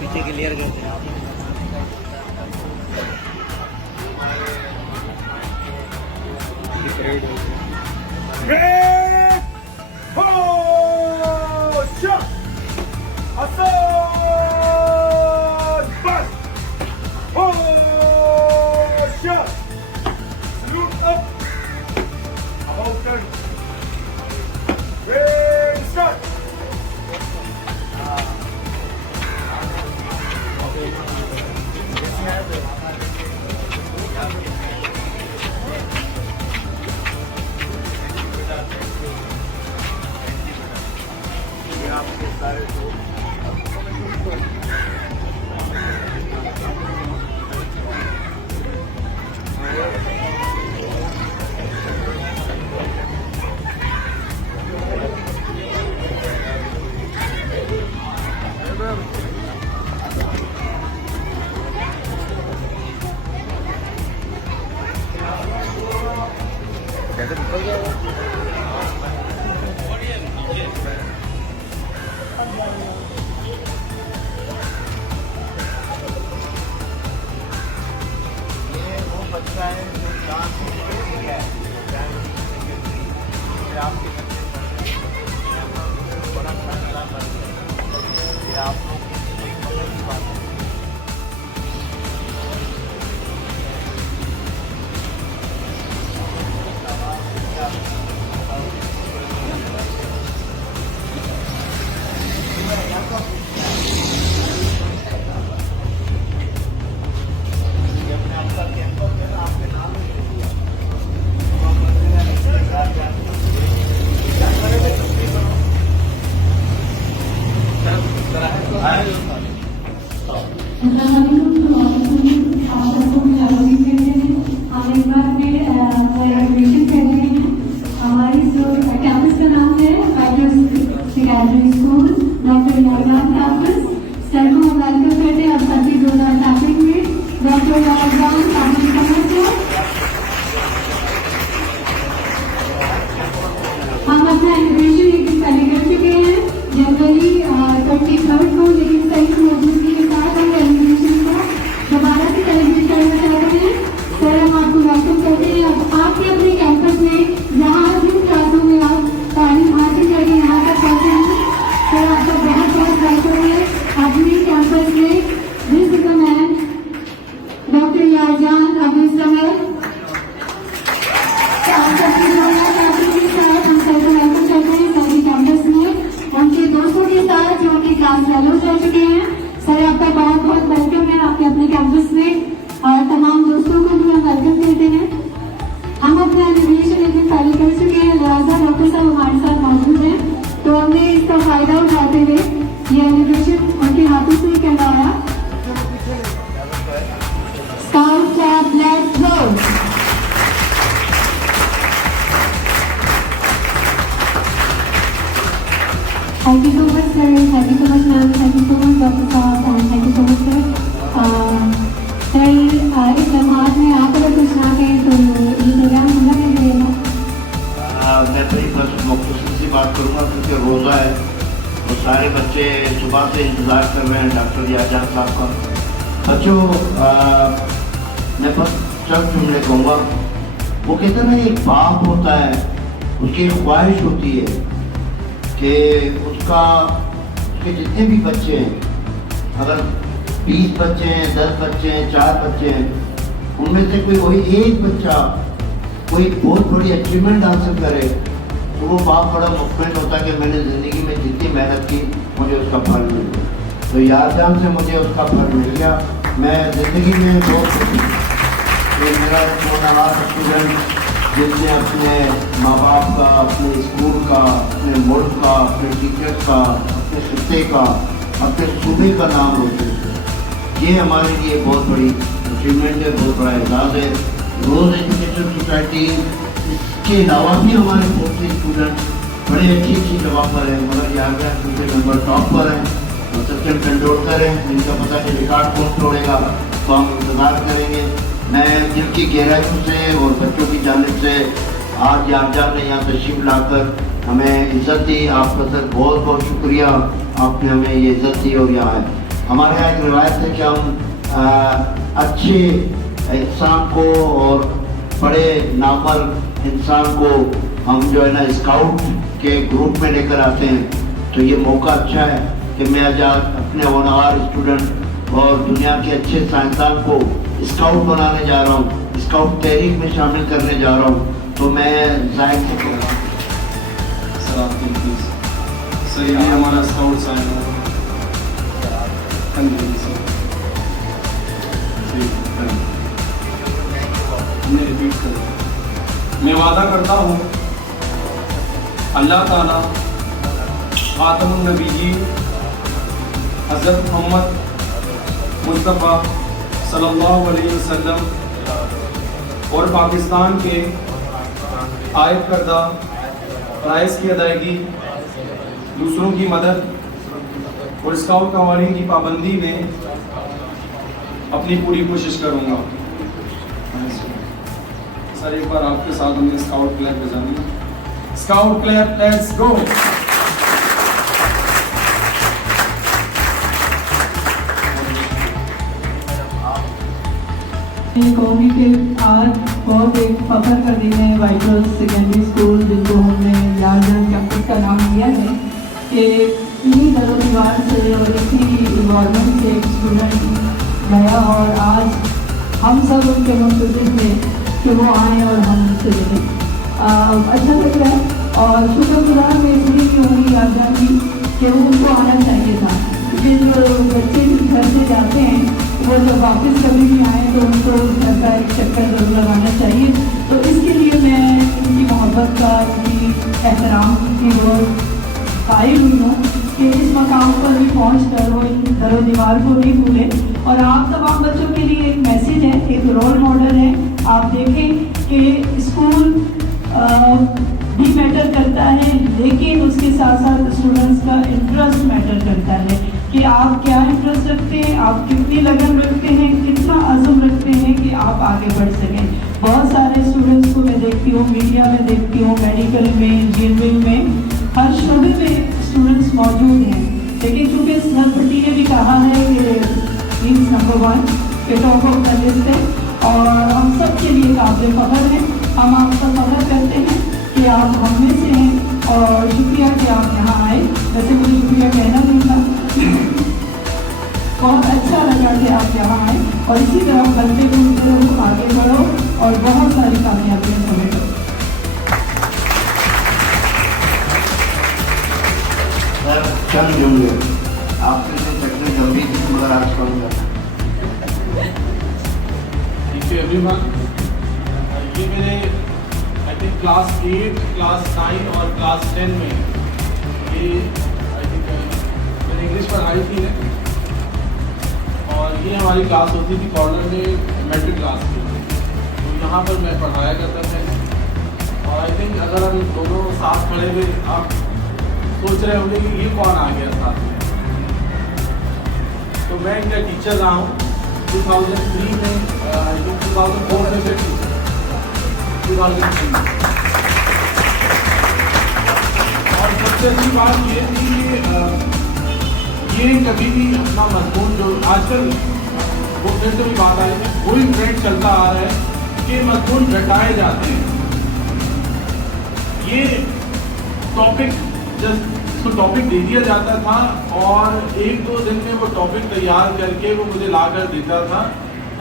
पीछे क्लियर करते हैं। कैसे निकल गया ये वो बच्चा है जो डांस सीख गया है आपके बड़ा फैसला बन गया आप लोग की बात है। हम अपना इनोवेशन एक दिन पहले कर चुके हैं जनवरी 23 को, लेकिन सही मौजूदगी के साथ हम इनोवेशन को दोबारा से सेलिब्रेट करना चाहते हैं। सर हम आपको वेलकम करते हैं। अब आपके अपने कैंपस में जहाँ जिन क्लासों में आप तालीम हासिल करके यहाँ तक पहुँचे हैं, सर आपका बहुत बहुत वेलकम है अपने कैंपस में। This is the man doctor Yarjan Abdul Samad. उनके दोस्तों के साथ जो उनके क्लास फेलोज रह चुके हैं, सर आपका बहुत बहुत वेलकम है आपके अपने कैंपस में और तमाम दोस्तों को भी हम वेलकम करते हैं। हम अपना एनिमेशन एक दिन पहले कर चुके हैं, लिहाजा डॉक्टर साहब हमारे साथ मौजूद हैं, तो हमने इसका फायदा उठाते हुए ये एनिमेशन उनके हाथों से करवाया। Scout clap let's go. Thank you so much, sir. Thank you so much, ma'am. Thank you so much, Dr. Saab, and thank you so much, sir. Sir इस समाज में आप अगर कुछ ना कहें तो ये प्रोग्राम पूरा कर देगा। मैं तो बस मुख्तसर सी बात करूँगा क्योंकि रोज़ा है और सारे बच्चे सुबह से इंतज़ार कर रहे हैं डॉक्टर यारजान साहब का। बच्चों मैं बस चंद जुमले कहूँगा। वो कहते हैं ना एक बाप होता है, उसकी एक ख्वाहिश होती है कि उसके जितने भी बच्चे हैं, अगर 20 बच्चे हैं, 10 बच्चे हैं, 4 बच्चे हैं, उनमें से कोई वही एक बच्चा कोई बहुत बड़ी अचीवमेंट हासिल करे तो वो बाप बड़ा मुतमईन होता है कि मैंने ज़िंदगी में जितनी मेहनत की मुझे उसका फल मिल गया। तो यारजान से मुझे उसका फल मिल गया। मैं ज़िंदगी में बहुत मेरा स्टूडेंट जिसने अपने माँ बाप का, अपने स्कूल का, अपने मुल्क का, अपने टीचर्स का, अपने खित्ते का, अपने सूबे का नाम रोशन किया, ये हमारे लिए बहुत बड़ी अचीवमेंट है, बहुत बड़ा एजाज़ है। रोज़ एजुकेशन सोसाइटी इसके अलावा भी हमारे बहुत से स्टूडेंट बड़े अच्छी जगह पर हैं, मगर यहाँ पे दूसरे नंबर टॉप पर हैं और सचिन तेंदुलकर हैं, इनका पता कि रिकॉर्ड कौन तोड़ेगा, तो हम इंतज़ार करेंगे। मैं दिल की गहराइयों से और बच्चों की जानिब से आज यारजान ने यहाँ तशरीफ लाकर हमें इज़्ज़त दी। आपका सर बहुत बहुत शुक्रिया, आपने हमें ये इज़्ज़त दी। और यहाँ है हमारे यहाँ एक रिवायत है कि हम अच्छे इंसान को और बड़े नामर इंसान को हम जो है ना स्काउट के ग्रुप में लेकर आते हैं। तो ये मौका अच्छा है कि मैं आज अपने होनहार स्टूडेंट और दुनिया के अच्छे साइंसदान को स्काउट बनाने जा रहा हूँ, स्काउट तहरीक में शामिल करने जा रहा हूँ। तो मैं जाहिर से कह रहा हूँ सर आपकी प्लीज सर ये हमारा स्काउट साइन है। हाँ जी सर मैं रिपीट करूँ। मैं वादा करता हूँ अल्लाह ताला खातमुन नबीय्यीन हज़रत मोहम्मद मुस्तफ़ा सल्लल्लाहु अलैहि वसल्लम और पाकिस्तान के आयद करदा फ़राइज़ की अदायगी, दूसरों की मदद और स्काउट कवानीन की पाबंदी में अपनी पूरी कोशिश करूँगा। सर एक बार आपके साथ हमने स्काउट क्लैप बजानी। Scout clap, let's go. कौमी के आज बहुत एक फख्र का दिन है। वाइटल सेकेंडरी स्कूल जिनको हमने यारजान कैंपस का नाम दिया है कि इन्हीं दरों दीवार से और इसी इन्वायरमेंट से एक स्टूडेंट गया और आज हम सब उनके मुंतज़िर थे कि वो आए और हम उनसे मिलें। अच्छा लग रहा है और शुक्रगुजार मैं इसलिए भी होंगी यारजान की कि वो उनको आना चाहिए था, क्योंकि जो बच्चे घर से जाते हैं वो जब वापस कभी भी आए तो उनको घर का एक चक्कर जरूर लगाना चाहिए। तो इसके लिए मैं उनकी मोहब्बत का, उनकी एहतराम की वो कायल हुई हूँ कि इस मकाम पर भी पहुँच कर वो इन दरो दीवार को नहीं भूले। और आप तमाम बच्चों के लिए एक मैसेज है, एक रोल मॉडल है। आप देखें कि स्कूल भी मैटर करता है, लेकिन उसके साथ साथ स्टूडेंट्स का इंटरेस्ट मैटर करता है कि आप क्या इंटरेस्ट रखते हैं, आप कितनी लगन रखते हैं, कितना अज़्म रखते हैं कि आप आगे बढ़ सकें। बहुत सारे स्टूडेंट्स को मैं देखती हूँ, मीडिया में देखती हूँ, मेडिकल में, इंजीनियरिंग में, हर शोबे में स्टूडेंट्स मौजूद हैं। लेकिन चूँकि सर भट्टी ने भी कहा है कि मीन्स नंबर 1 के टॉप ऑफ द लिस्ट है और हम सब के लिए काबिल फ़ख्र है। हम आपका फ़ख्र करते हैं कि आप हम में से हैं और शुक्रिया कि आप यहाँ आए। वैसे मुझे शुक्रिया कहना नहीं था, बहुत अच्छा लगा कि आप यहाँ आए और इसी तरह बनते घूमते रहो, आगे बढ़ो और बहुत सारी कामयाबियाँ समेटो। सर चंद जुमले आपके से चक्कर जल्दी थी मगर आज कम करना। Thank you everyone. ये मेरे आई थिंक क्लास 8, क्लास 9 और क्लास 10 में ये आई थिंक मैंने इंग्लिश पढ़ाई थी और ये हमारी क्लास होती थी कॉर्नर में मैट्रिक क्लास की। तो यहाँ पर मैं पढ़ाया करता था और आई थिंक अगर हम दोनों साथ खड़े हुए, आप सोच रहे होंगे कि ये कौन आ गया साथ में। तो मैं इनका टीचर रहा हूँ 2003 में, 2004 में फिर 2003। और सबसे अच्छी बात ये थी कि ये कभी भी अपना मजमून जो आजकल वो फिर से भी बात आई है, वही ट्रेंड चलता आ रहा है कि मजमून घटाए जाते हैं। ये टॉपिक जस्ट उसको टॉपिक दे दिया जाता था और 1-2 दिन में वो टॉपिक तैयार करके वो मुझे ला कर देता था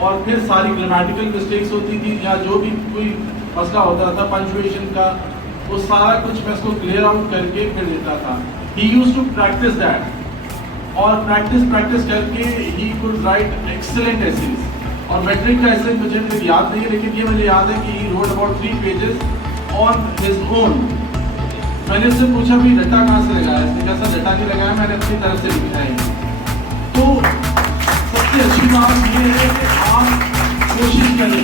और फिर सारी ग्रामेटिकल मिस्टेक्स होती थी या जो भी कोई मसला होता था पंचुएशन का, वो सारा कुछ मैं उसको क्लियर आउट करके फिर देता था। He used to practice that और प्रैक्टिस करके ही कुड राइट एक्सेलेंट एसेज। और मैट्रिक का एसे मुझे याद नहीं है, लेकिन ये मुझे याद है कि he wrote about 3 pages on his own. मैंने उससे पूछा भी डटा कहाँ से लगाया, इसने कैसा डटा नहीं लगाया, मैंने अपनी तरफ से लिखा है। तो सबसे अच्छी बात ये है कि आप कोशिश करें।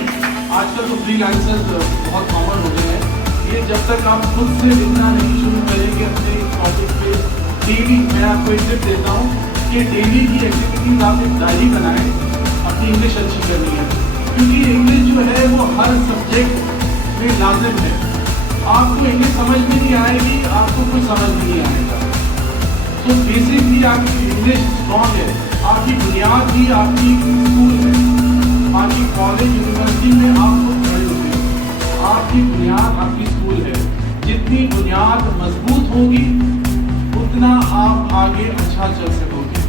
आजकल तो फ्रीलांसर्स बहुत कॉमन हो गए हैं। ये जब तक आप खुद से लिखना नहीं शुरू करेंगे अपने टॉपिक पे, डेली मैं आपको एक टिप देता हूँ कि डेली की एक्टिविटीज आप एक डायरी बनाएं, अपनी इंग्लिश अच्छी करनी है। क्योंकि इंग्लिश जो है वो हर सब्जेक्ट में लाजिम है। आपको इंग्लिश समझ में नहीं आएगी, आपको कुछ समझ नहीं आएगा। तो बेसिक भी आपकी इंग्लिश स्ट्रॉन्ग है, आपकी बुनियाद भी आपकी स्कूल है। बाकी कॉलेज यूनिवर्सिटी में आप खुद खड़े होते हैं, आपकी बुनियाद आपकी स्कूल है। जितनी बुनियाद मजबूत होगी उतना आप आगे अच्छा चल सकोगे।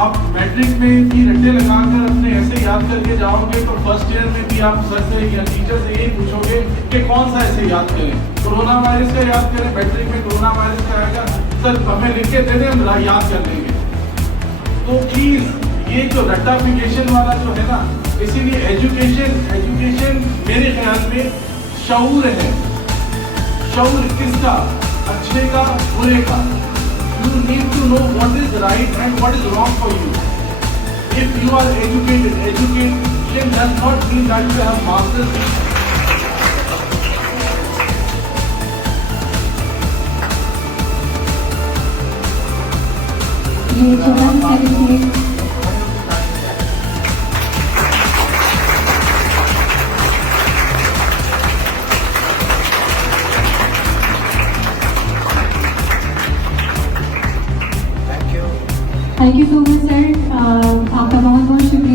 आप मैट्रिक में भी रट्टे लगाकर अपने ऐसे याद करके जाओगे तो फर्स्ट ईयर में भी आप सर से या टीचर से यही पूछोगे कि कौन सा ऐसे याद करें, कोरोना वायरस का याद करें। मैट्रिक में कोरोना वायरस का आएगा, सर हमें लिख के दे दें, हम याद कर लेंगे। तो प्लीज ये जो रट्टाफिकेशन वाला जो है ना, इसीलिए एजुकेशन मेरे ख्याल में शऊर है। शऊर किसका? अच्छे का, बुरे का। You need to know what is right and what is wrong for you. If you are educated, education does not mean that you have masters. ये 14 second thank you so much sir, आपका बहुत बहुत शुक्रिया।